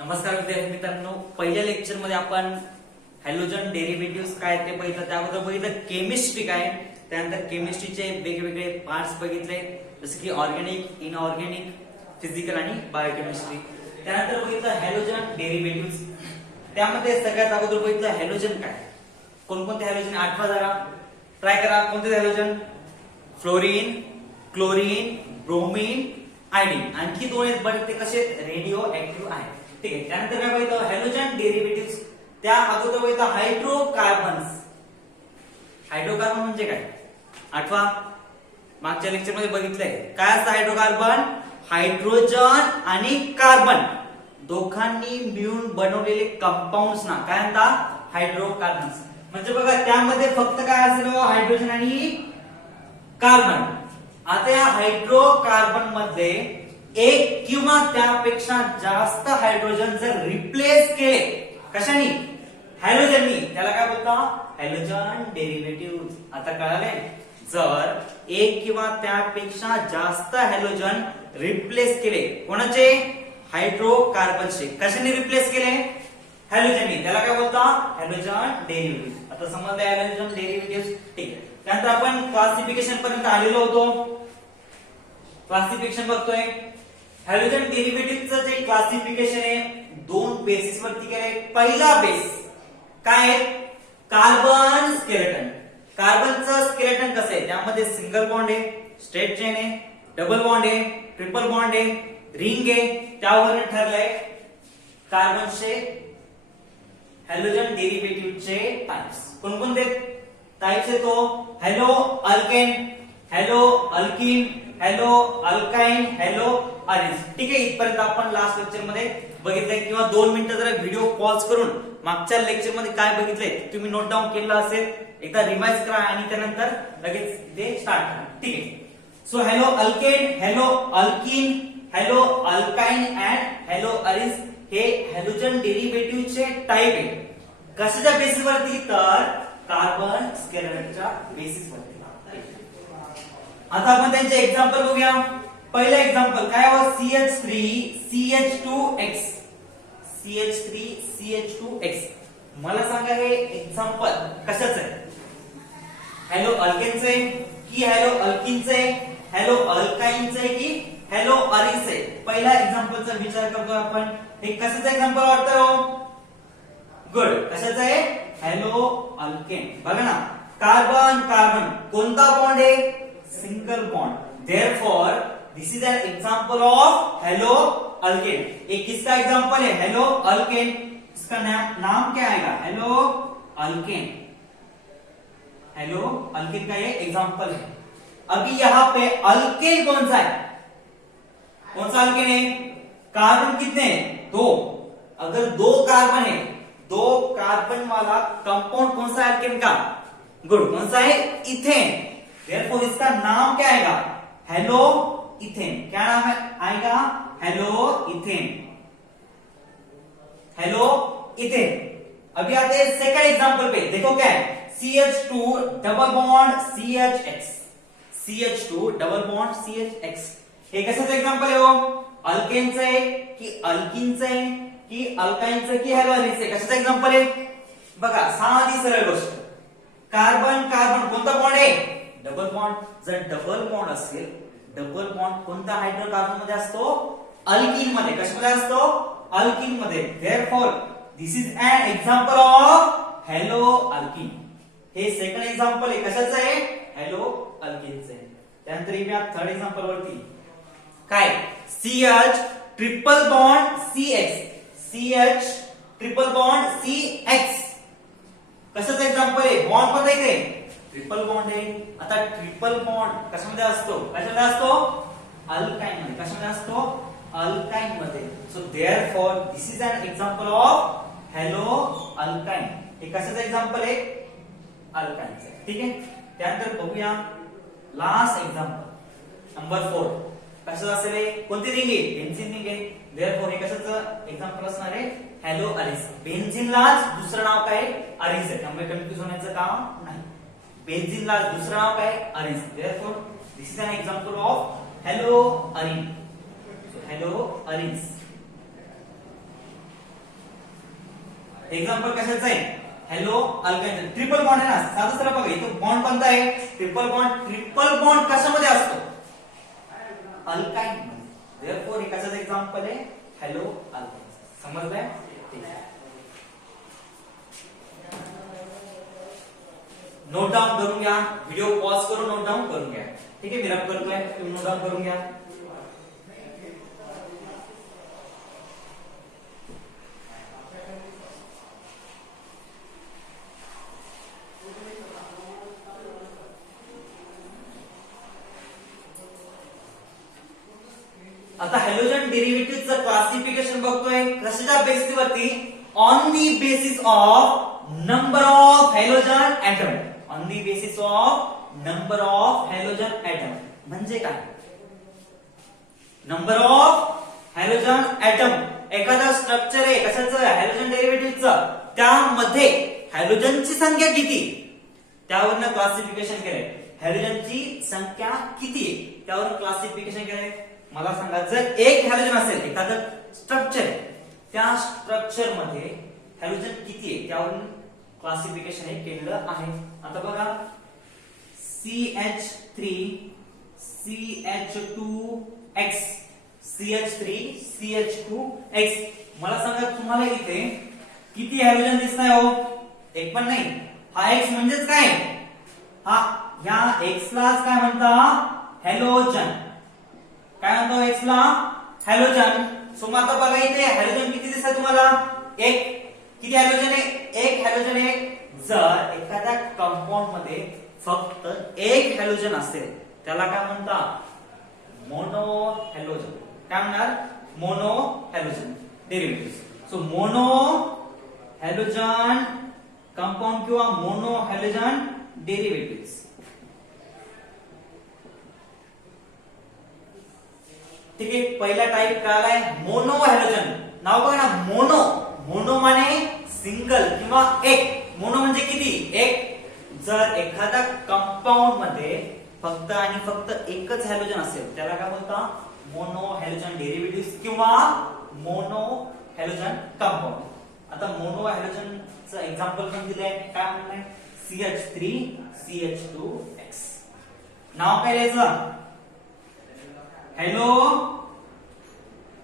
नमस्कार विद्यार्थी मित्रांनो, पहिल्या लेक्चर मध्ये आपण हॅलोजन डेरिव्हेटिव्ह काय ते बघितलं. त्याबद्दल बघितलं केमिस्ट्री काय, त्यानंतर केमिस्ट्रीचे वेगवेगळे पार्ट्स बघितले, जसे की ऑर्गॅनिक, इनऑर्गॅनिक, फिजिकल आणि बायोकेमिस्ट्री. त्यानंतर बघितलं हॅलोजन डेरिव्हेटिव्ह. त्यामध्ये सगळ्यात अगोदर बघितलं हॅलोजन काय, कोणकोणते हॅलोजन आठवा जरा ट्राय करा. कोणते halogen? Fluorine, chlorine, bromine, iodine. आणखी दोन आहेत बट ते कसे रेडिओ ऍक्टिव्ह आहेत. ठीक आहे. त्यानंतर काय बघितलं हॅलोजन डेरिव्हेटिव्ह. त्या अगोदर बघितलं हायड्रोकार्बन्स. हायड्रोकार्बन म्हणजे काय आठवा, मागच्या लेक्चर मध्ये बघितलंय. काय असतं हायड्रोकार्बन? हायड्रोजन आणि कार्बन दोघांनी मिळून बनवलेले कंपाऊंड्स ना काय म्हणतात? हायड्रोकार्बन्स. म्हणजे बघा त्यामध्ये फक्त काय असेल? हायड्रोजन आणि कार्बन. आता या हायड्रोकार्बन मध्ये एक किंवा त्यापेक्षा जास्त हायड्रोजन जर रिप्लेस केले कशाने? हॅलोजननी, त्याला काय बोलतात? Halogen derivative. आता कळाले? जर एक किंवा त्यापेक्षा जास्त हॅलोजन रिप्लेस केले कोणाचे? हायड्रोकार्बनचे. कशाने रिप्लेस केले? हॅलोजननी. त्याला काय बोलतात? Halogen derivative. आता समजलं हॅलोजन डेरिव्हेटिव्ह. ठीक आहे. त्यानंतर आपण क्लासिफिकेशन पर्यंत आलेलो होतो. क्लासिफिकेशन बघतोय. हॅलोजन डेरिव्हेटिव्हचं जे क्लासिफिकेशन आहे दोन बेसिस वरती केलंय. पहिला बेस काय आहे? Carbon skeleton. कार्बनचं स्केलेटन कसं आहे? त्यामध्ये सिंगल बॉन्ड आहे, स्ट्रेट चेन आहे, डबल बॉन्ड आहे, ट्रिपल बॉन्ड आहे, रिंग आहे. त्यावरून ठरलंय कार्बनचे हॅलोजन डेरिव्हेटिव्हचे टाइप्स. कोणकोणते टाइप्स आहे तो? Halo alkane, halo alkene, halo alkyne, halo arenes. ठीक आहे. इथपर्यंत आपण लास्ट लेक्चर मध्ये बघितलंय. किंवा 2 मिनिटं जरा व्हिडिओ पॉज करून मागच्या लेक्चर मध्ये काय बघितलंय तुम्ही नोट डाऊन केलं असेल, एकदा रिवाइज करा आणि त्यानंतर लगेच ते स्टार्ट करा. ठीक आहे. So halo alkane, halo alkene, halo alkyne and halo arenes हे हॅलोजन डेरिव्हेटिव्हचे टाइप आहे. कशाच्या बेसिस वरती? तर कार्बन स्केलेटनच्या बेसिस वरती. आता आपण त्यांचे एक्झाम्पल बघूया. पहिलं एक्झाम्पल काय हो? CH3CH2X. CH3CH2X. मला सांगा हे एक्झाम्पल कशाचं आहे? हॅलो अल्केनचं आहे की हॅलो अल्किनचं आहे, हॅलो अल्काइनचं आहे की हॅलो अरेन्जचं आहे? पहिल्या एक्झाम्पलचा विचार करतोय आपण. हे कशाचं एक्झाम्पल वाटतं? गुड. कशाचं आहे? Halo alkane. बघा ना, कार्बन कार्बन कोणता बॉन्ड आहे? Single bond. Therefore, this is an example of hello alkane. एक किसका एग्जांपल है? Hello alkane. इसका नाम क्या आएगा? Hello alkane. हेलो अल्केन का ये एग्जांपल है. अभी यहां पे अल्केन कौन सा है? कौन सा अल्केन है? कार्बन कितने हैं? 2. अगर 2 कार्बन है, 2 कार्बन वाला कंपाउंड कौन सा है अल्केन का? गुड. कौन सा है? इथेन. Therefore, इसका नाम क्या आएगा? Hello ethane. क्या नाम है आएगा? Hello ethane. Hello ethane. अभी आते हैं सेकंड एग्जांपल पे. देखो क्या है? CH2 double bond CHX. CH2 double bond CHX. हे कशाचं एग्जांपल आहे हो? अल्केनचं आहे की अल्किनचं आहे की अल्काइनचं की हॅलोजनचं आहे? कशाचं एग्जांपल आहे? बघा साधी सरळ गोष्ट. कार्बन कार्बन कोणता बॉन्ड आहे? Double bond. जर डबल बॉन्ड असेल, डबल बॉन्ड कोणत्या हायड्रोकार्बन मध्ये असतो? अल्किन मध्ये. कशामध्ये असतो? अल्किन मध्ये. Therefore, this is an example of hello alkene. हे सेकंड एक्झाम्पल आहे. कशाचं आहे? हेलो अल्किनचं आहे. त्यानंतर येऊया थर्ड एक्झाम्पल वरती. काय? CH triple bond CX. CH triple bond CX. कशाचं एक्झाम्पल आहे? बॉन्ड पण आहे ट्रिपल बॉन्ड आहे. आता ट्रिपल बॉन्ड कशामध्ये असतो? कशामध्ये असतो? अल्काइन मध्ये. कशामध्ये असतो? अल्काइन मध्ये. So therefore this is an example of hello alkyne. हे कशाचं एक्झाम्पल आहे? अल्काइनचं. ठीक आहे. त्यानंतर बघूया लास्ट एक्झाम्पल नंबर 4. कशाचं असेल? कोणती रिंग आहे? बेन्झीन रिंग आहे. देअरफॉर हे कशाचं एक्झाम्पल असणार आहे? Hello arrange. बेन्झीनलाच दुसरं नाव काय? अरेन्ज आहे. त्यामुळे कन्फ्युज होण्याचं काम नाही. बेन्झीनला दुसरं नाव काय? Arenes. Therefore, this is an example of halo arenes. Halo arenes. Example कशाचं आहे, हॅलो अल्काइन, ट्रिपल बॉन्ड आहे ना, साधा सरळ बघा इथं बॉन्ड कोणता आहे, ट्रिपल बॉन्ड. ट्रिपल बॉन्ड कशामध्ये असतो, अल्काइन मध्ये. देयरफॉर हे कशाचं एक्झाम्पल आहे, हॅलो अल्काइन. समजलंय, ठीक आहे. नोट डाऊन करून घ्या, व्हिडिओ पॉज करून नोट डाऊन करून घ्या. ठीक आहे, मी रब करतोय, तुम्ही नोट डाऊन करून घ्या. आता हॅलोजन डेरिव्हेटिव्हचं क्लासिफिकेशन बघतोय कशाच्या बेसिस वरती, on the basis of number of halogen atom. On the basis of number of halogen atom म्हणजे काय, नंबर ऑफ हॅलोजन ऍटम. एखादा स्ट्रक्चर आहे कशाचं, हॅलोजन डेरिव्हेटिव्हचं, त्यामध्ये हॅलोजनची संख्या किती, त्यावरून क्लासिफिकेशन केलंय. हॅलोजनची संख्या किती आहे त्यावरून क्लासिफिकेशन केलंय. मला सांगा, जर एक हॅलोजन असेल, एखादं स्ट्रक्चर आहे, त्या स्ट्रक्चर मध्ये हॅलोजन किती आहे त्यावरून क्लासिफिकेशन हे केलेलं आहे. आता बघा, CH3 CH2X CH3 CH2X. मला सांगा तुम्हाला इथे किती हॅलोजन दिसताय हो, एक पण नाही. हा X म्हणजेच काय, हा ह्या X ला काय म्हणता, हॅलोजन. काय म्हणतो X ला, हॅलोजन. सो मग आता बघा इथे हॅलोजन किती दिसतात तुम्हाला, एक. किती हॅलोजन आहे, एक हॅलोजन आहे. जर एखाद्या कंपाऊंड मध्ये फक्त एक हॅलोजन असेल त्याला काय म्हणतात, मोनो हॅलोजन. काय म्हणणार, mono halogen derivative. So mono halogen compound किंवा मोनो हॅलोजन डेरिव्हेटिव्ह. ठीक आहे, पहिला टाइप काय आलाय, मोनो हॅलोजन. नाव बघा ना, मोनो. मोनो माने सिंगल किंवा एक. मोनो म्हणजे किती, एक. जर एखाद्या कंपाऊंड मध्ये फक्त आणि फक्त एकच हॅलोजन असेल त्याला काय बोलता, मोनो हॅलोजन डेरिव्हेटिव्ह किंवा मोनो हॅलोजन कंपाऊंड. आता मोनो हॅलोजनचं एक्झाम्पल पण दिलंय, काय म्हणलंय, CH3 CH2X. नाव काय लिहायचं, हॅलो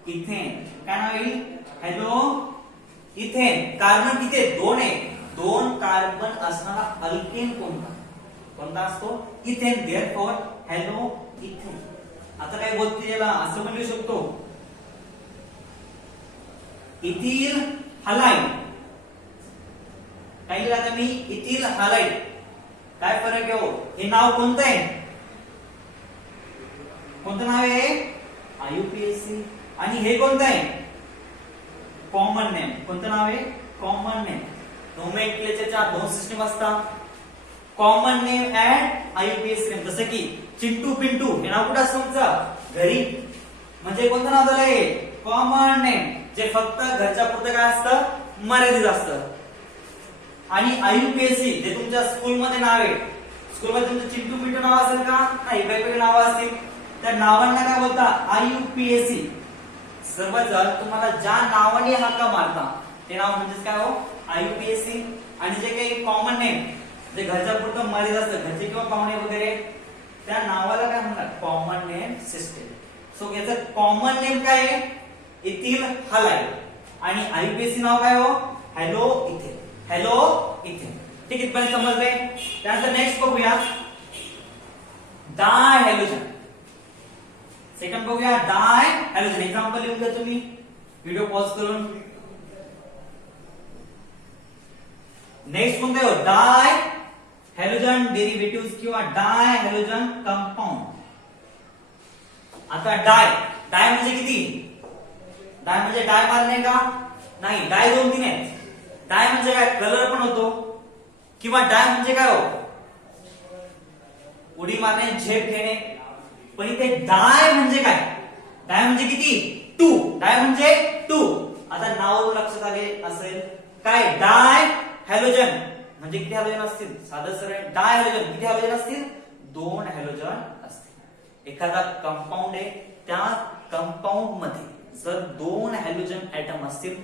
इथेन. काय नाव येईल, हॅलो इथेन. कार्बन किती आहे, दोन आहे. दोन कार्बन असणारा अल्केन कोणता, कोणता असतो, इथेन. Therefore hello ethane. आता काय बोलते याला, असं पण लिहू शकतो, इथिल हलाइड. काय लिहिलं आता मी, इथिल हलाइड. काय फरक आहे हो, हे नाव कोणतं आहे, कोणतं नाव आहे, IUPAC. आणि हे कोणतं आहे, कॉमन नेम. कोणतं नाव आहे, कॉमन नेम. नोमेनक्लेचरच्या दोन सिस्टम असतात, common name and IUPAC name. जसं की चिंटू पिंटू हे नाव कुठं असतं तुमचं, घरी. म्हणजे कोणतं नाव झालंय, कॉमन नेम. जे फक्त घरच्या पुरतं काय असतं, मर्यादित असतं. आणि IUPAC जे तुमच्या स्कूलमध्ये नाव आहे, स्कूलमध्ये तुमचं चिंटू पिंटू नाव असेल का, नाही, वेगवेगळे नाव असतील. त्या नावांना काय बोलता, IUPAC. सर्वजण तुम्हाला ज्या नावाने हाका मारता ते नाव म्हणजेच काय हो, IUPAC. आणि जे काही कॉमन नेम जे घरच्या पुरतं मर्यादित असतं, घरचे किंवा पाहुणे वगैरे, त्या नावाला काय म्हणतात, कॉमन नेम सिस्टम. सो याचं कॉमन नेम काय आहे, इथिल हलाइड. आणि IUPAC नाव काय हो, हॅलो इथेन. Hello ethane. ठीक आहे, इथपर्यंत समजलंय. त्यानंतर नेक्स्ट बघूया, डाय हॅलोजन. सेकंड बघूया, डाय हॅलोजन. एक्झाम्पल लिहून घ्या तुम्ही, व्हिडिओ पॉज करून. नेक्स्ट कोणते हो, डाय हॅलोजन डेरिव्हेटिव्ह किंवा डाय हॅलोजन कंपाऊंड. आता डाय, डाय म्हणजे किती, डाय म्हणजे डाय मारणे का, नाही. डाय दोन तीन आहेत. डाय म्हणजे काय, कलर पण होतो. किंवा डाय म्हणजे काय हो, उडी मारणे, झेप घेणे. पण इथे डाय म्हणजे काय, डाय म्हणजे किती, टू. डाय म्हणजे टू. आता नाव लक्षात आले असेल, काय, डाय हॅलोजन म्हणजे किती हॅलोजन असतील, साधं सरळ डाय हॅलोजन किती हॅलोजन असतील, दोन हॅलोजन असतील. एखादा कंपाऊंड आहे, त्या कंपाऊंड मध्ये जर दोन हॅलोजन ऍटम असतील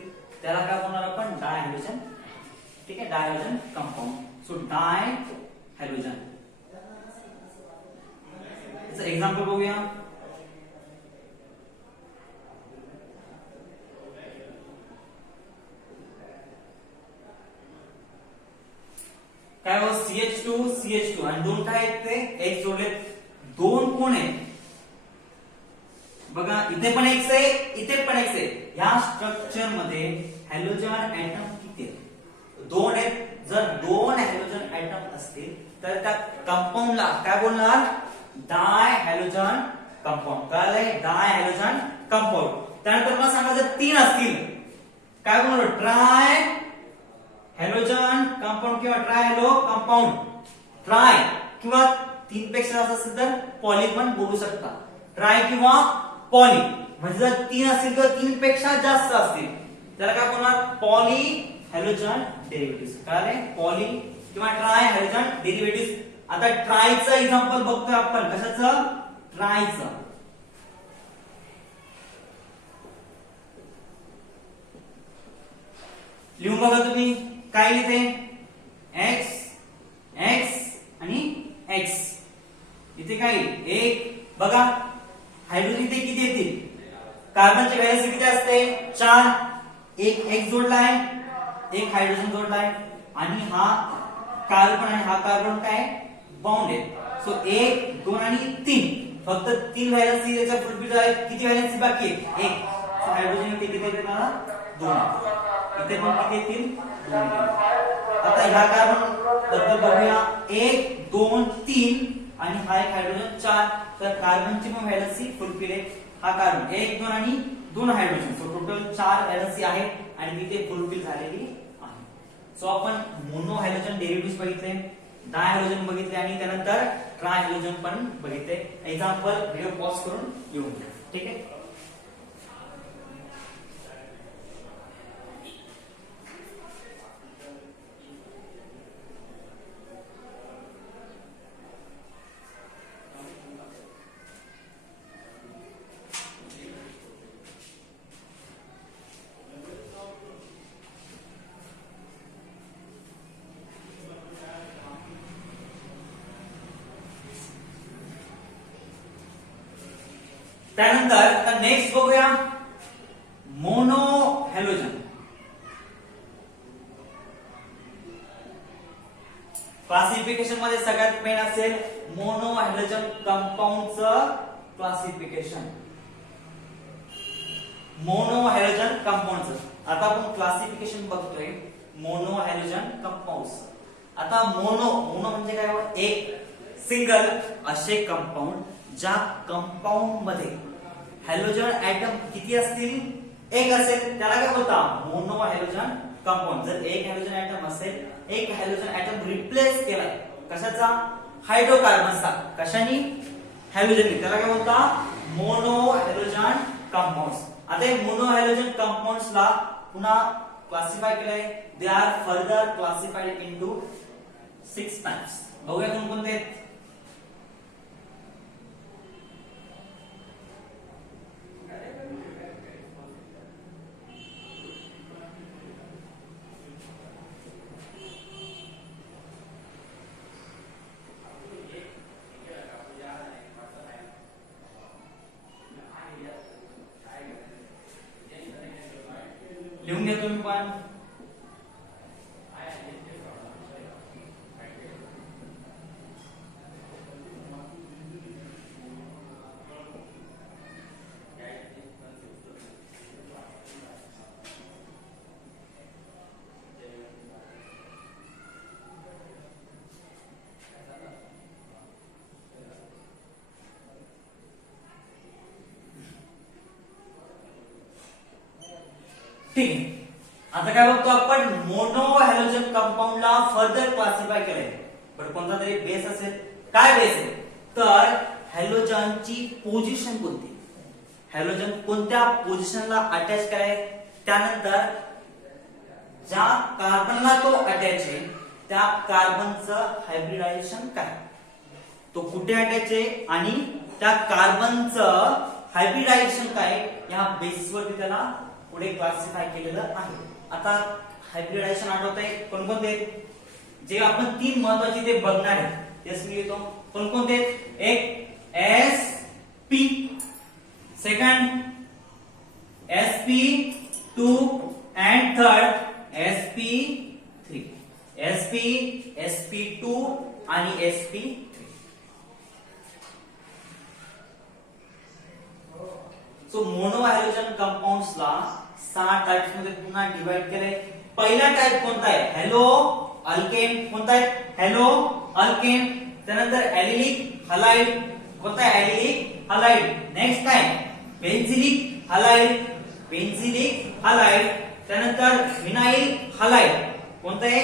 त्याला काय बोलणार आपण, डाय हायड्रोजन. ठीक आहे, डाय हायड्रोजन कंपाऊंड. सो डाय हायड्रोजन. याचं एक्झाम्पल बघूया. काय हो, CH2 CH2 आणि दोन काय आहेत ते X जोडले. दोन कोण आहेत बघा, इथे पण X आहे, इथे पण X आहे. या स्ट्रक्चर मध्ये हॅलोजन ऍटम किती आहेत, दोन आहेत. जर दोन हॅलोजन ऍटम असतील तर त्या कंपाऊंडला काय बोलणार, डाय हॅलोजन कंपाऊंड. काय आहे, डाय हॅलोजन कंपाऊंड. त्यानंतर मला सांगा, जर तीन असतील काय बोलणार, ट्राय हॅलोजन कंपाऊंड किंवा ट्राय हॅलो कंपाऊंड. ट्राय किंवा तीन पेक्षा जास्त असेल तर पॉली पण बोलू शकता. ट्राय किंवा पॉली म्हणजे जर तीन असतील तर तीन पेक्षा जास्त असतील त्याला काय बोलणार, पॉली हॅलोजन डेरिव्हेटिव्ह. काय आहे, पॉली किंवा ट्राय हॅलोजन डेरिव्हेटिव्ह. आता ट्रायचं एक्झाम्पल बघतोय आपण. कशाचं, ट्रायचं. लिहून बघा तुम्ही. काय लिहिते, एक्स एक्स आणि एक्स. इथे काय एक बघा, हायड्रोजन इथे किती येतील, कार्बनची व्हॅलेन्सी किती असते, 4. एक एक्स जोडलाय, एक हायड्रोजन जोडलाय आणि हा कार्बन आणि हा कार्बन काय बाउंड आहे. सो 1 2 आणि 3 फक्त 3 व्हॅलेन्सी याच्या फुलफिल झाले. किती व्हॅलेन्सी बाकी आहे, 1. सो हायड्रोजन इथे किती येतील मला, 2. इथे पण किती येतील, 2. आता ह्या कार्बन बद्दल बघूया. 1 2 3 आणि हा एक हायड्रोजन 4. तर कार्बनची पण व्हॅलेन्सी फुलफिल आहे. हा कार्बन 1 2 आणि 2 हायड्रोजन. सो टोटल 4 व्हॅलेन्सी आहे आणि तिथे फुलफिल झालेली आहे. सो आपण मोनो हायड्रोजन डेरिव्हेटिव्ह बघितले, डाय हायड्रोजन बघितले आणि त्यानंतर ट्राय हायड्रोजन पण बघितले. एक्झाम्पल व्हिडिओ पॉज करून येऊन घ्या. ठीक आहे. त्यानंतर आता नेक्स्ट बघूया मोनो हॅलोजन. क्लासिफिकेशन मध्ये सगळ्यात मेन असेल मोनो हॅलोजन कंपाऊंडचं क्लासिफिकेशन. मोनो हॅलोजन कंपाऊंडचं आता आपण क्लासिफिकेशन बघतोय मोनो हॅलोजन कंपाऊंड्स. आता मोनो म्हणजे काय, एक सिंगल असे कंपाऊंड ज्या कंपाऊंड मध्ये हॅलोजन ऍटम किती असतील, एक असेल त्याला काय बोलतात, मोनो हॅलोजन कंपाऊंड. जर एक हॅलोजन ऍटम असेल, एक हॅलोजन ऍटम रिप्लेस केला कशाचा, हायड्रोकार्बनचा. कशाने, हॅलोजनने. त्याला काय बोलतात, मोनो हॅलोजन कंपाऊंड्स. आता हे मोनो हॅलोजन कंपाऊंड्सला पुन्हा क्लासिफाय केलंय. They are further classified into 6 types. बघूया कोणकोणते आहेत. लिहून घ्या तुम्ही पण. ठीक आहे. आता काय बघतो आपण, मोनो हॅलोजन कंपाऊंडला फर्दर क्लासिफाय केलंय. पण कोणता तरी बेस असेल. काय बेस आहे, तर हॅलोजनची पोझिशन कोणती, हॅलोजन कोणत्या पोझिशनला अटॅच कराय, त्यानंतर ज्या कार्बनला तो अटॅच आहे त्या कार्बनचं हायब्रिडायझेशन काय, तो कुठे अटॅच आहे आणि त्या कार्बनचं हायब्रिडायझेशन काय या बेसिसवरती त्याला पुढे क्लासिफाय केलेलं आहे. आता हायब्रिडायझेशन आठवतंय कोणकोणते जे आपण तीन महत्त्वाचे ते बघणार आहे तेच मी लिहितो. कोणकोणते एक sp, second sp2 and third sp3. sp, sp2 आणि sp3. सो मोनो हायड्रोजन कंपाऊंड्सला 6 टाइप्स मध्ये पुन्हा डिवाइड केलंय. पहिला टाइप कोणता आहे हॅलो अल्केन. कोणता आहे हॅलो अल्केन. त्यानंतर ॲलिलिक हलाइड. कोणता आहे ॲलिलिक हलाइड. नेक्स्ट काय बेन्झिलिक हलाइड. Benzylic halide. त्यानंतर विनाइल हलाइड. कोणता आहे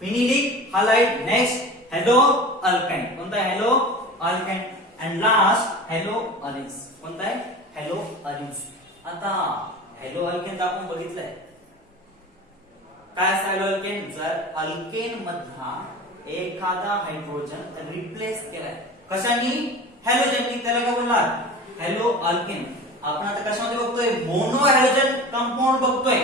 vinylic halide. Next halo alkane. कोणता आहे halo alkane. And last halo alkynes. कोणता आहे हॅलो अलिन्स. आता हॅलो अल्केन आपण बघितलंय काय असतं हॅलो अल्केन. जर अल्केन मधला एखादा हायड्रोजन रिप्लेस केलाय कशाने हॅलोजननी त्याला काय बोलणार हॅलो अल्केन. आपण आता कशामध्ये बघतोय मोनो हायड्रोजन कंपाऊंड बघतोय.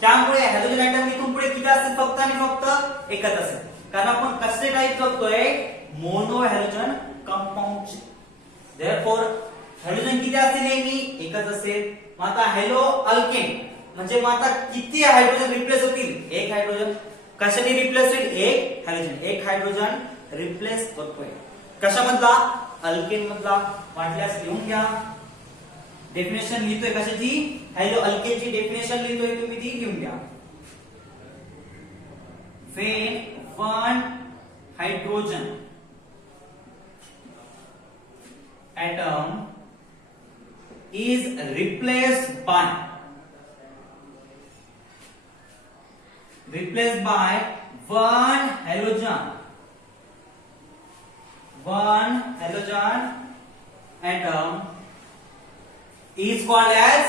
त्यामुळे हायड्रोजन ऍटम इथून पुढे किती असतील फक्त आणि फक्त एकच असेल कारण आपण कसले टाइप बघतोय mono hydrogen compound. Therefore hydrogen किती असतील नेहमी एकच असेल. मग आता हॅलो अल्केन म्हणजे मग आता किती हायड्रोजन रिप्लेस होतील एक हायड्रोजन. कशाने रिप्लेस होईल एक हायड्रोजन. एक हायड्रोजन रिप्लेस करतोय कशामधला अल्केन मधला. वाटल्यास लिहून घ्या. डेफिनेशन लिहितोय कशाची हॅलो अल्केनची डेफिनेशन लिहितोय तुम्ही ती लिहून घ्या. when one hydrogen atom is replaced by one halogen atom is called as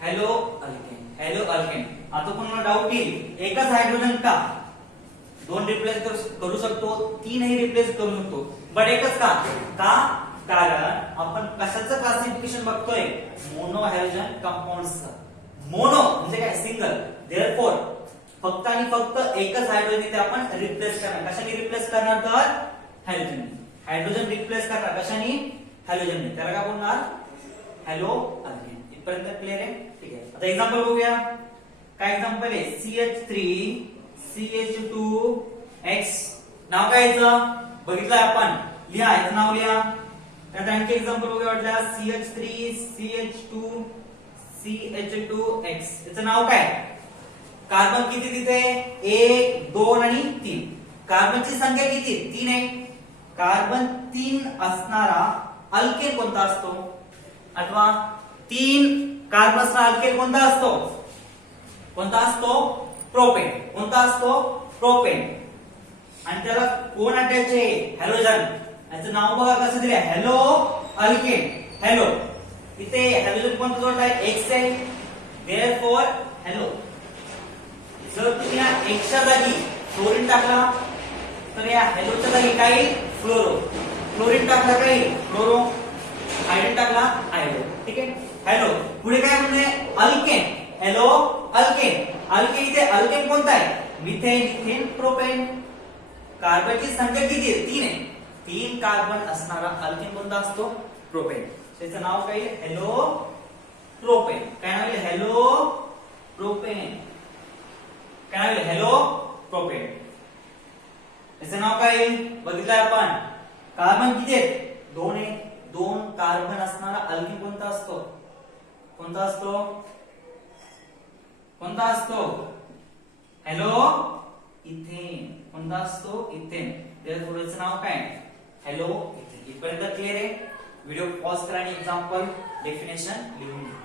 halo alkane. halo alkane. आता कोणाला डाऊट येईल एकच हायड्रोजन का दोन रिप्लेस करू शकतो तीनही रिप्लेस करू शकतो बट एकच का कारण आपण कशाचं क्लासिफिकेशन बघतोय मोनो हायड्रोजन कंपाऊंड्सचं. मोनो म्हणजे काय सिंगल. देयरफॉर फक्त आणि फक्त एकच हायड्रोजन इथे आपण रिप्लेस करणार. कशाने रिप्लेस करणार तर हायड्रोजन. हायड्रोजन रिप्लेस करणार कशाने हॅलोजनने. त्याला काय बोलणार हॅलो अल्केन. इथपर्यंत क्लिअर आहे ठीक आहे. आता एक्झाम्पल बघूया. काय एक्झाम्पल आहे CH3 CH2X. नाव काय याचं बघितलं आपण लिहा याचं नाव लिहा. त्यात आणखी एक्झाम्पल बघूया वाटलं CH3 CH2 CH2X. याचं नाव काय कार्बन किती तिथे 1 2 आणि 3. कार्बनची संख्या किती 3 आहे. कार्बन 3 असणारा अल्केन कोणता असतो अथवा 3 कार्बन असणारा अल्केन कोणता असतो प्रोपेन. कोणता असतो प्रोपेन. आणि त्याला कोण अटॅच आहे हॅलोजन. याचं नाव बघा कसं दिलंय हॅलो अल्केन. हॅलो इथे हॅलोजन कोणता जोडला आहे X आहे. Therefore hello. जर तुम्ही या Xच्या जागी फ्लोरीन टाकला तर या हॅलोच्या जागी काय फ्लोरो. फ्लोरीन टाकला काय फ्लोरो. हायड्रोजन टाकला हायड्रो. ठीक आहे. हॅलो पुढे काय म्हणले अल्केन. Hello alkane. अल्केन इथे अल्केन कोणता आहे मिथेन इथेन प्रोपेन. कार्बनची संख्या किती आहे 3 आहे. 3 कार्बन असणारा अल्केन कोणता असतो प्रोपेन. त्याचं नाव काय हॅलो प्रोपेन. काय नाव आहे हॅलो प्रोपेन. काय नाव आहे हॅलो प्रोपेन. त्याचं नाव काय बघितलं आपण. कार्बन किती आहेत 2 आहे. 2 कार्बन असणारा अल्केन कोणता असतो हॅलो इथेन. कोणता असतो इथेन. त्याचं याचं नाव काय हॅलो इथेन. इथपर्यंत क्लिअर आहे. व्हिडिओ पॉज करा आणि एक्झाम्पल डेफिनेशन लिहून घ्या.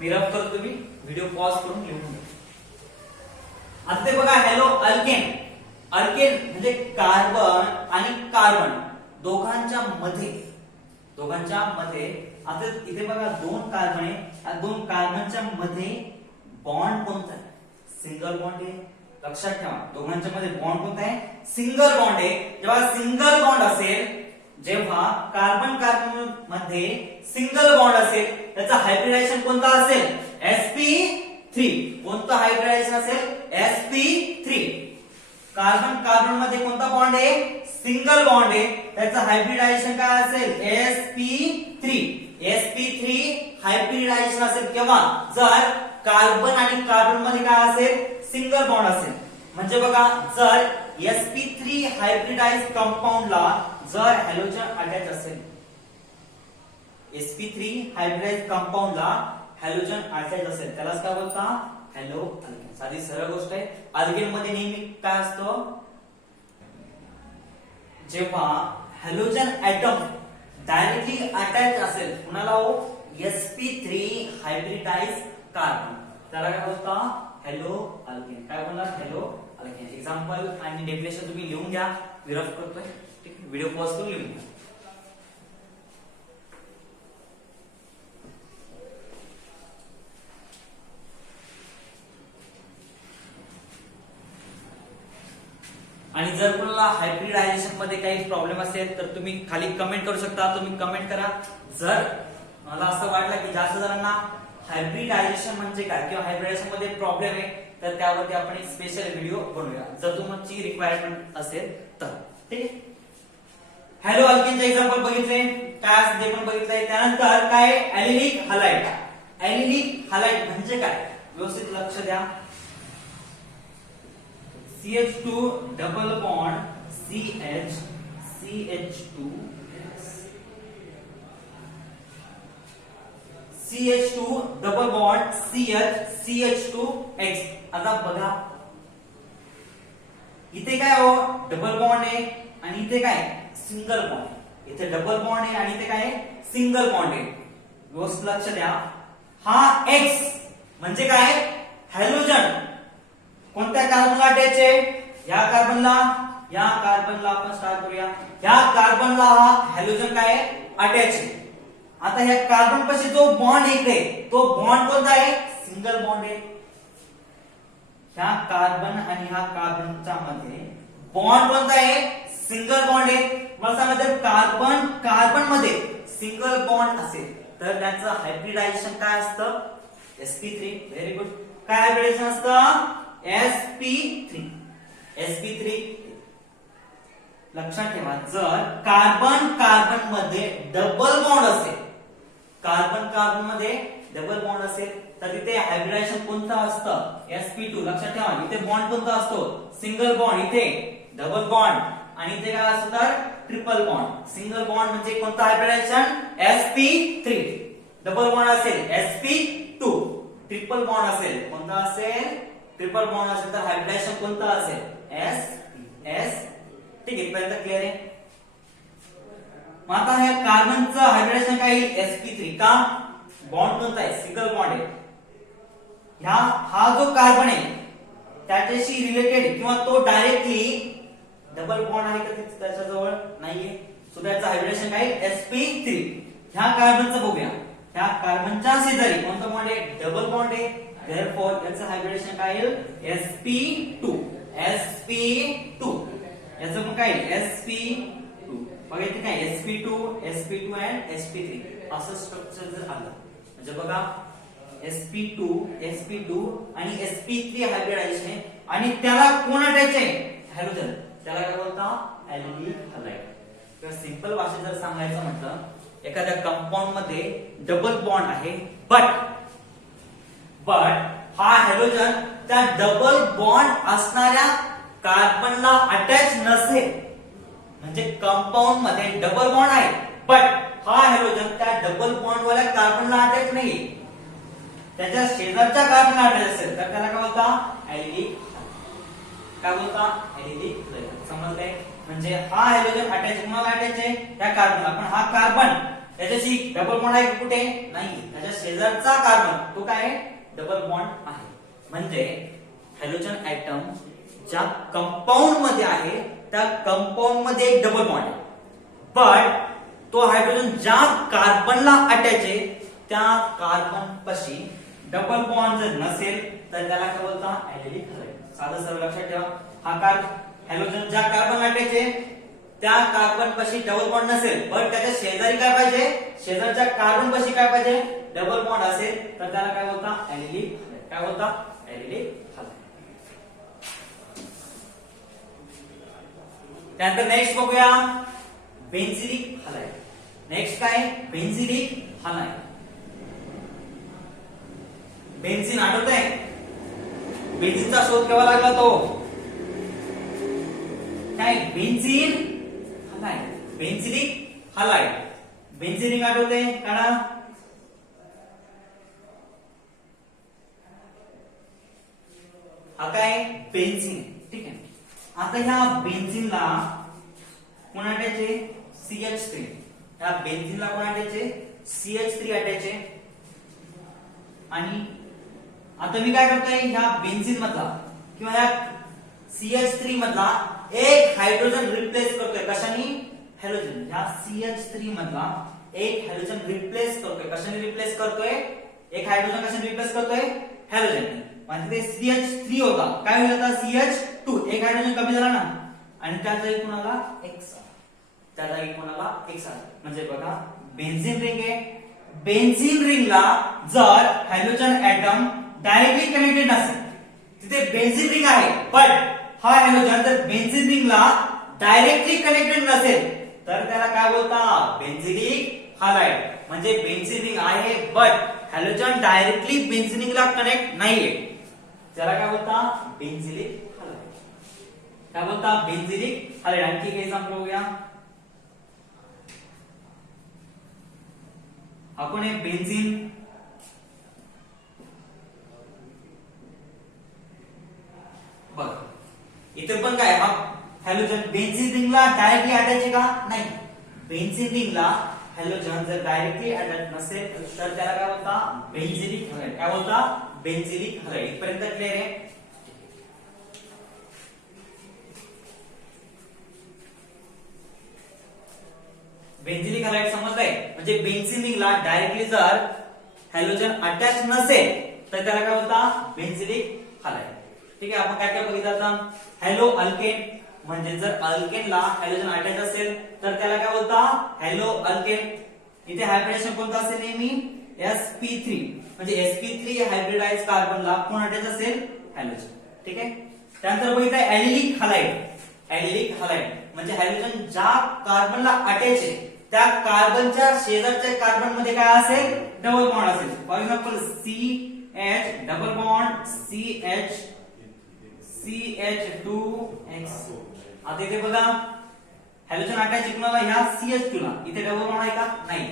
मी रफ करतो. मी व्हिडिओ पॉज करून लिहून घ्या. आता ते बघा हॅलो अल्केन. अल्केन म्हणजे कार्बन आणि कार्बन दोघांच्या मध्ये आता इथे बघा 2 कार्बन आहे. या 2 कार्बनच्या मध्ये बॉन्ड कोणता आहे सिंगल बॉन्ड आहे. लक्षात ठेवा दोघांच्या मध्ये बॉन्ड कोणता आहे सिंगल बॉन्ड आहे. जेव्हा सिंगल बॉन्ड असेल जेव्हा कार्बन कार्बन मध्ये सिंगल बॉन्ड असेल त्याचा हायब्रिडायझेशन कोणता असेल sp3 कोणता हायब्रिडायझेशन असेल sp3 कार्बन कार्बन मध्ये कोणता बॉन्ड आहे सिंगल बॉन्ड आहे त्याचा हायब्रिडायझेशन काय असेल sp3 sp3 हायब्रिडायझेशन असेल केव्हा जर कार्बन आणि कार्बन मध्ये काय असेल सिंगल बॉन्ड असेल म्हणजे बघा जर sp3 हायब्रिडाइज कंपाऊंडला जर हॅलोजन अटॅच असेल sp3 हायब्रिडाइज कंपाऊंडला हॅलोजन अटॅच असेल त्यालाच काय बोलता हॅलो अल्केन साधी सरळ गोष्ट आहे अल्केन मध्ये नेहमी काय असतं जेव्हा हॅलोजन ऍटम डायरेक्टली अटॅच असेल कुणाला हो sp3 हायब्रिडाइज कार्बन त्याला काय बोलता हॅलो अल्केन काय बोलणार हॅलो अल्केन एक्झाम्पल आणि डेफिनेशन तुम्ही लिहून घ्या मी रफ करतोय ठीक आहे व्हिडिओ पॉज करून लिहून घ्या आणि जर कोणाला हायब्रिडायझेशन मध्ये काही प्रॉब्लेम असेल तर तुम्ही खाली कमेंट करू शकता तुम्ही कमेंट करा जर मला असं वाटलं की जास्त जणांना हायब्रिडायझेशन म्हणजे काय किंवा हायब्रिडायझेशन मध्ये प्रॉब्लेम आहे तर त्यावरती आपण एक स्पेशल व्हिडिओ बनवूया जर तुमची रिक्वायरमेंट असेल तर ठीक आहे हॅलो अल्केनचे एक्झाम्पल बघितले काय असते ते पण बघितलंय त्यानंतर काय ऍलिलिक हलाइड ऍलिलिक हलाइड म्हणजे काय व्यवस्थित लक्ष द्या CH2 double bond CH CH2 CH2 double bond CH CH2X आता बघा इथे काय हो डबल बॉन्ड आहे आणि इथे काय सिंगल बॉन्ड इथे डबल बॉन्ड आहे आणि इथे काय सिंगल बॉन्ड आहे व्यवस्थित लक्ष द्या हा X म्हणजे काय हॅलोजन कोणत्या कार्बनला अटॅच आहे या कार्बनला आपण स्टार्ट करूया या कार्बनला हा हॅलोजन काय अटॅच आहे आता ह्या कार्बन पाशी जो बॉन्ड इकडे तो बॉन्ड कोणता आहे सिंगल बॉन्ड आहे ह्या कार्बन आणि ह्या कार्बनच्या मध्ये बॉन्ड कोणता आहे सिंगल बॉन्ड आहे मला सांगा जर कार्बन कार्बन मध्ये सिंगल बॉन्ड असेल तर त्याचं हायब्रिडायझेशन काय असतं sp3 व्हेरी गुड काय हायब्रिडायझेशन असतं sp3 लक्षात ठेवा जर कार्बन कार्बन मध्ये डबल बॉन्ड असेल कार्बन कार्बन मध्ये डबल बॉन्ड असेल तर तिथे हायब्रिडायझेशन कोणतं असतं sp2 लक्षात ठेवा इथे बॉन्ड कोणता असतो सिंगल बॉन्ड इथे डबल बॉन्ड आणि इथे काय असतं तर ट्रिपल बॉन्ड सिंगल बॉन्ड म्हणजे कोणतं हायब्रिडायझेशन sp3 डबल बॉन्ड असेल sp2 ट्रिपल बॉन्ड असेल कोणता असेल ट्रिपल बॉन्ड असेल तर हायब्रिडायझेशन कोणतं असेल s ठीक आहे इथपर्यंत क्लिअर आहे मग आता ह्या कार्बनचं हायब्रिडायझेशन काय येईल sp3 का बॉन्ड कोणता आहे सिंगल बॉन्ड आहे हा जो कार्बन आहे त्याच्याशी रिलेटेड किंवा तो डायरेक्टली डबल बॉन्ड आहे का त्याच्याजवळ नाहीये सो त्याचं हायब्रिडेशन काय sp3 ह्या कार्बनचं बघूया ह्या कार्बनच्या शेजारी कोणतं बॉन्ड आहे डबल बॉन्ड आहे therefore याचं हायब्रिडेशन काय येईल sp2 याचं मग काय sp2 बघा इथे काय sp2 and sp3 असं स्ट्रक्चर जर आलं म्हणजे बघा sp2 आणि sp3 हायब्रिडायझेशन आहे आणि त्याला कोण अटॅच आहे हॅलोजन त्याला काय बोलता ऍल्डिक हलाइड किंवा सिंपल भाषेत जर सांगायचं म्हटलं एखाद्या कंपाऊंड मध्ये डबल बॉन्ड आहे बट हा हॅलोजन त्या डबल बॉन्ड असणाऱ्या कार्बनला अटॅच नसेल म्हणजे कंपाऊंड मध्ये डबल बॉन्ड आहे बट हा हॅलोजन त्या डबल बॉन्ड वाल्या कार्बनला अटॅच नाही त्याच्या शेजारच्या कार्बनला अटॅच असेल तर त्याला काय बोलता ऍल्डिक काय बोलता ऍल्डिक समजलंय म्हणजे हा हॅलोजन अटॅच कोणाला अटॅच आहे त्या कार्बनला पण हा कार्बन त्याच्याशी डबल बॉन्ड आहे कुठे नाही त्याच्या शेजारचा कार्बन तो काय डबल बॉन्ड आहे म्हणजे हॅलोजन ऍटम ज्या कंपाऊंड मध्ये आहे त्या कंपाऊंड मध्ये एक डबल बॉन्ड आहे बट तो हायड्रोजन ज्या कार्बनला अटॅच आहे त्या कार्बन पाशी डबल बॉन्ड जर नसेल तर त्याला काय बोलता ऍल्डिक हलाइड साधं सरळ लक्षात ठेवा हा हॅलोजन ज्या कार्बनला अटॅच आहे त्या कार्बन पाशी डबल बॉन्ड नसेल पण त्याच्या शेजारी काय पाहिजे, शेजारच्या कार्बन पाशी काय पाहिजे, डबल बॉन्ड असेल तर त्याला काय बोलता, ऍलिलिक हलाइड. काय बोलता, ऍलिलिक हलाइड. त्यानंतर नेक्स्ट बघूया बेन्झिलिक हलाइड. नेक्स्ट काय, बेन्झिलिक हलाइड. बेन्झिन आठवतंय, बेन्झिनचा शोध केव्हा लागला तो, काय, benzene halide, benzylic halide. Benzene ring आठवते काढा. हा काय, बेन्झिन. ठीक आहे. आता ह्या बेन्झिनला कोण अटॅचे, CH3. ह्या बेन्झिनला कोण अटॅचे, CH3 अटॅचे. आणि आता मी काय करतोय, ह्या बेन्झिन मधला किंवा ह्या CH3 मधला एक हायड्रोजन रिप्लेस करतोय कशाने, हॅलोजन. ह्या CH3 मधला एक हायड्रोजन रिप्लेस करतोय कशाने, रिप्लेस करतोय, एक हायड्रोजन कशाने रिप्लेस करतोय, हॅलोजन. म्हणजे ते CH3 होता, काय होईल आता, CH2. एक हायड्रोजन कमी झाला ना, आणि त्या जागी कोणाला X, त्या जागी कोणाला X आला. म्हणजे बघा बेन्झिन रिंग आहे, बेन्झिन रिंगला जर हायड्रोजन ऍटम डायरेक्टली कनेक्टेड नसेल, तिथे बेन्झिन रिंग आहे पण हा हायड्रोजन जर बेन्झिन रिंगला डायरेक्टली कनेक्टेड नसेल तर त्याला काय बोलता, बेन्झिलिक हलाइड. म्हणजे बेन्झिन रिंग आहे बट हायड्रोजन डायरेक्टली बेन्झिन रिंगला कनेक्ट नाहीये, त्याला काय बोलता, बेन्झिलिक हलाइड. काय बोलता, बेन्झिलिक हलाइड. आणखी एक एक्झाम्पल बघूया. आपण एक बेन्झिन, बघ इथे पण काय, हा हॅलोजन बेन्झिन रिंगला डायरेक्टली अटॅच आहे का, नाही. बेन्झिन रिंगला हॅलोजन जर डायरेक्टली अटॅच नसेल तर त्याला काय बोलता, बेन्झिलिक हलाइड. काय बोलता, बेन्झिलिक हलाइड. इथपर्यंत क्लिअर आहे. बेन्झिलिक हलाइड समजलंय. म्हणजे बेन्झिन रिंगला डायरेक्टली जर हॅलोजन अटॅच नसेल तर त्याला काय बोलता, बेन्झिलिक हलाइड. ठीक आहे. आपण काय काय बघितलं आता, हॅलो अल्केन. म्हणजे जर अल्केनला हॅलोजन अटॅच असेल तर त्याला काय बोलता, हॅलो अल्केन. इथे हायब्रिडेशन कोणतं असेल, नेहमी sp3. म्हणजे sp3 हायब्रिडाइज कार्बनला कोण अटॅच असेल, हॅलोजन. ठीक आहे. त्यानंतर बघितलं ऍलिलिक हलाइड. ऍलिलिक हलाइड म्हणजे हायड्रोजन ज्या कार्बनला अटॅच आहे त्या कार्बनच्या शेजारच्या कार्बन मध्ये काय असेल, डबल बॉन्ड असेल. For example CH double bond CH2X. आता इथे बघा हॅलोजन अटॅच कुणाला, ह्या CH2 ला. इथे डबल बॉन्ड आहे का, नाही.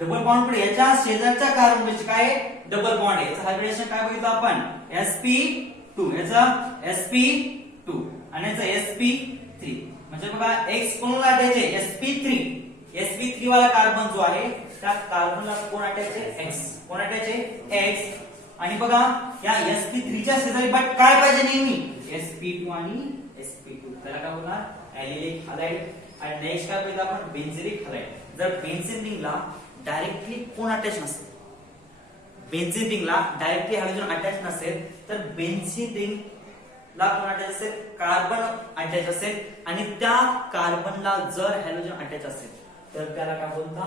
डबल बॉन्ड पुढे याच्या शेजारच्या कार्बन मध्ये काय डबल बॉन्ड आहे. याचं हायब्रिडेशन काय बघितलं आपण, sp2. याचं sp2 आणि याचं sp3. म्हणजे बघा X कोणाला अटॅच आहे, sp3. sp3 वाला कार्बन जो आहे त्या कार्बनला कोण अटॅच आहे, X. कोण अटॅच आहे, X. आणि बघा या sp3 च्या शेजारी बट काय पाहिजे, नेहमी sp2 आणि sp2. त्याला काय बोलणार, ऍलिलिक हलाइड. आणि नेक्स्ट काय बघितलं आपण, बेन्झिलिक हलाइड. जर बेन्झिन रिंगला डायरेक्टली कोण अटॅच नसेल, बेन्झिन रिंगला डायरेक्टली हायड्रोजन अटॅच नसेल तर बेन्झिन रिंग ला कोण अटॅच असेल, कार्बन अटॅच असेल. आणि त्या कार्बनला जर हॅलोजन अटॅच असेल तर त्याला काय बोलता,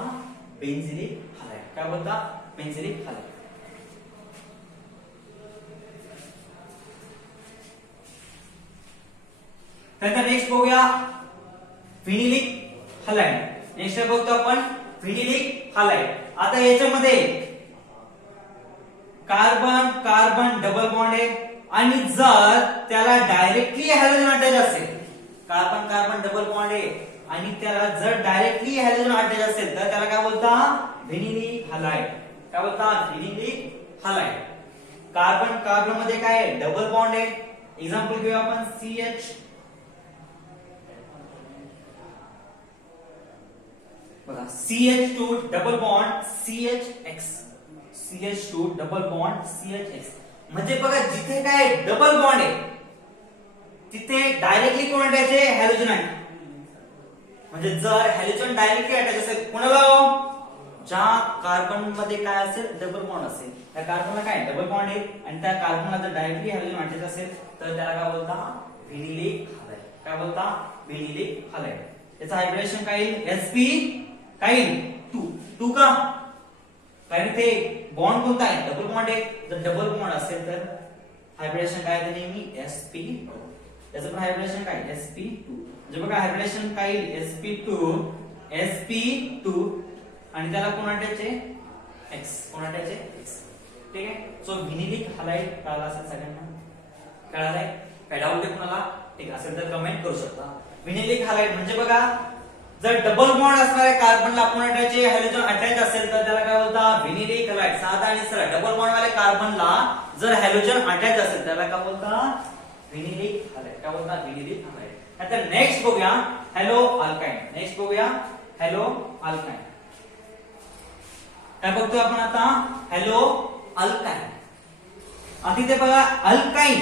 बेन्झिलिक हलाइड. काय बोलता, बेन्झिलिक हलाइड. त्यानंतर नेक्स्ट बघूया फिनिलिक हलाइड. नेक्स्ट बघतो आपण फिनिलिक हलाइड. आता याच्यामध्ये कार्बन कार्बन डबल बॉन्ड आहे आणि जर त्याला डायरेक्टली हॅलोजन अटॅच असेल, कार्बन कार्बन डबल बॉन्ड आहे आणि त्याला जर डायरेक्टली हॅलोजन अटॅच असेल तर त्याला काय बोलता, फिनिलिक हलाइड. काय बोलता, फिनिलिक हलाइड. कार्बन कार्बन मध्ये काय डबल बॉन्ड आहे. एक्झाम्पल घेऊया आपण CH. बघा CH2 double bond CHX. CH2 double bond CHX. म्हणजे बघा जिथे काय डबल बॉन्ड आहे तिथे डायरेक्टली कोण अटॅच आहे, हॅलोजन आहे. म्हणजे जर हॅलोजन डायरेक्टली अटॅच असेल कोणाला, ज्या कार्बन मध्ये काय असेल, डबल बॉन्ड असेल, त्या कार्बनला काय डबल बॉन्ड आहे आणि त्या कार्बनला जर डायरेक्टली हॅलोजन अटॅच असेल तर त्याला काय बोलता, फिनिलिक हलाइड. काय बोलता, फिनिलिक हलाइड. त्याचं हायब्रिडेशन काय येईल sp काय येईल 2 का कारण ते बॉन्ड कोणता आहे डबल बॉन्ड आहे जर डबल बॉन्ड असेल तर हायब्रिडेशन काय आहे नेहमी sp त्याचं पण हायब्रिडेशन काय sp2 म्हणजे बघा हायब्रिडेशन काय येईल sp2 आणि त्याला कोण अटॅच आहे x कोण अटॅच आहे x ठीक आहे सो व्हिनिलिक हलाइड कळाला असेल सगळ्यांना कळालाय काय डाऊट आहे कुणाला ठीक असेल तर कमेंट करू शकता व्हिनिलिक हलाइड म्हणजे बघा जर डबल बॉन्ड असणाऱ्या कार्बनला कोण अटॅच आहे हायड्रोजन अटॅच असेल तर त्याला काय बोलतात व्हिनिलिक हलाइड साधा आणि सरळ डबल बॉन्ड वाले कार्बनला जर हायड्रोजन अटॅच असेल त्याला काय बोलतात व्हिनिलिक हलाइड काय बोलतात व्हिनिलिक हलाइड आता नेक्स्ट बघूया हॅलो अल्काइन नेक्स्ट बघूया हॅलो अल्काइन काय बघतोय आपण आता हॅलो अल्काइन आता इथे बघा अल्काइन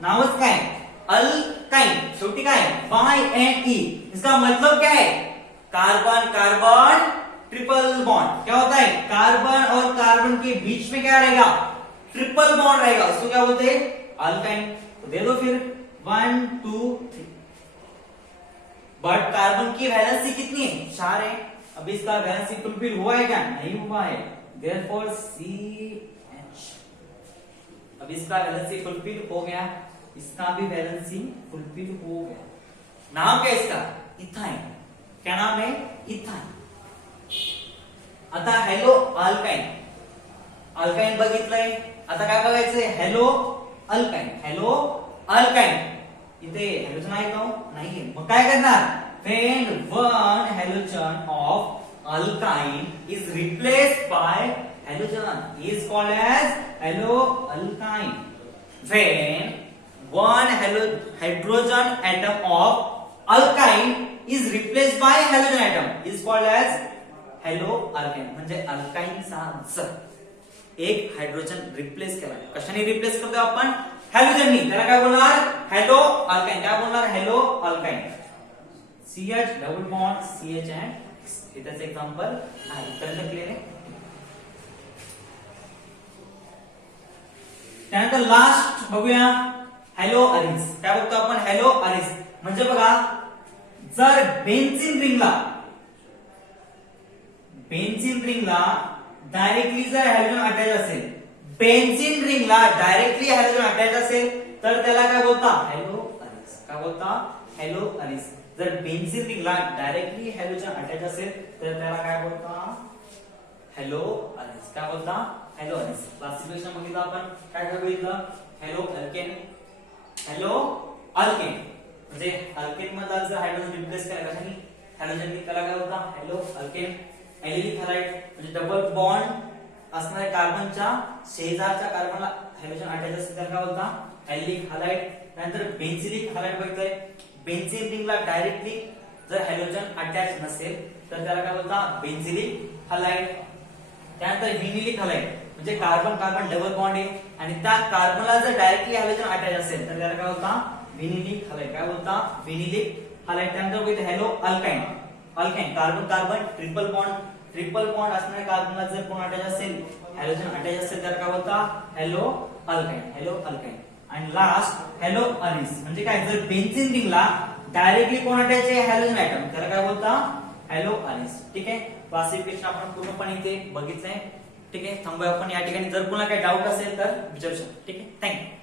नावच काय अल्काइन शेवटी काय YNE इसका मतलब क्या है कार्बन कार्बन ट्रिपल बॉन्ड क्या होता है कार्बन और कार्बन के बीच में क्या रहेगा ट्रिपल बॉन्ड रहेगा उसको क्या बोलते हैं अल्काइन तो दे दो फिर 1 2 3 बट कार्बन की वैलेंसी कितनी है 4 है अब इसका वैलेंसी फुलफिल हुआ है क्या नहीं हुआ है देयरफॉर CH अब इसका वैलेंसी फुलफिल हो गया इसका भी वैलेंसी फुलफिल हो गया नाम क्या इसका इथाइन क्या नाम है इथाइन आता हॅलो अल्काइन अल्काइन बघितलंय आता काय बघायचंय हॅलो अल्काइन इथे हॅलोजन आहे का नाहीये मग काय करणार when one halogen of alkyne is replaced by halogen is called as haloalkyne when one hydrogen atom of alkyne is replaced by halogen atom is called as haloalkane म्हणजे अल्काइनचा एक hydrogen replace केला कशाने रिप्लेस करतो आपण हॅलोजननी त्याला काय बोलणार hello alkyne काय बोलणार hello alkyne CH double bond CH and त्याचं एक्झाम्पल आहे इथपर्यंत क्लिअर आहे त्यानंतर लास्ट बघूया हॅलो अरिस काय बघतो आपण हॅलो अरिस म्हणजे बघा जर बेन्झीन रिंगला डायरेक्टली जर हॅलोजन अटॅच असेल बेन्झीन रिंगला डायरेक्टली हॅलोजन अटॅच असेल तर त्याला काय बोलता हॅलो अरिस काय बोलता हॅलो अरिस जर बेन्झीन रिंगला डायरेक्टली हॅलोजन अटॅच असेल तर त्याला काय बोलता हॅलो अरिस काय बोलता हॅलो अरिस क्लासिफिकेशन बघितलं आपण काय बघितलं हॅलो अल्केन म्हणजे अल्केन मध्ये जर हायड्रोजन रिप्लेस केला कशाने हॅलोजननी त्याला काय बोलता हॅलो अल्केन एलिलिक हलाइड म्हणजे डबल बॉन्ड असणाऱ्या कार्बनच्या शेजारच्या कार्बनला हायड्रोजन अटॅच असेल त्याला काय बोलता एलिलिक हलाइड नंतर बेन्झिलिक हलाइड बघतोय बेन्झीन रिंगला डायरेक्टली जर हायड्रोजन अटॅच नसेल तर त्याला काय बोलता बेन्झिलिक हलाइड त्यानंतर व्हिनिलिक हलाइड म्हणजे कार्बन कार्बन डबल बॉन्ड आहे आणि त्या कार्बनला जर डायरेक्टली हायड्रोजन अटॅच असेल तर त्याला काय बोलता व्हिनिलिक हलाइड काय बोलता व्हिनिलिक हलाइड त्यानंतर बघितलं hello alkyne carbon carbon triple bond असणाऱ्या कार्बनला जर कोण अटॅच असेल हायड्रोजन अटॅच असेल त्याला काय बोलता हॅलो अल्काइन आणि लास्ट हॅलो अरिस म्हणजे काय जर बेन्झीन रिंगला डायरेक्टली कोण अटॅच आहे हायड्रोजन ऍटम त्याला काय बोलता हॅलो अरिस ठीक आहे क्लासिफिकेशन आपण पूर्णपणे इथे बघितलंय ठीक आहे थांबूया आपण या ठिकाणी जर कोणाला काही डाऊट असेल तर विचारू शकता ठीक आहे थँक्यू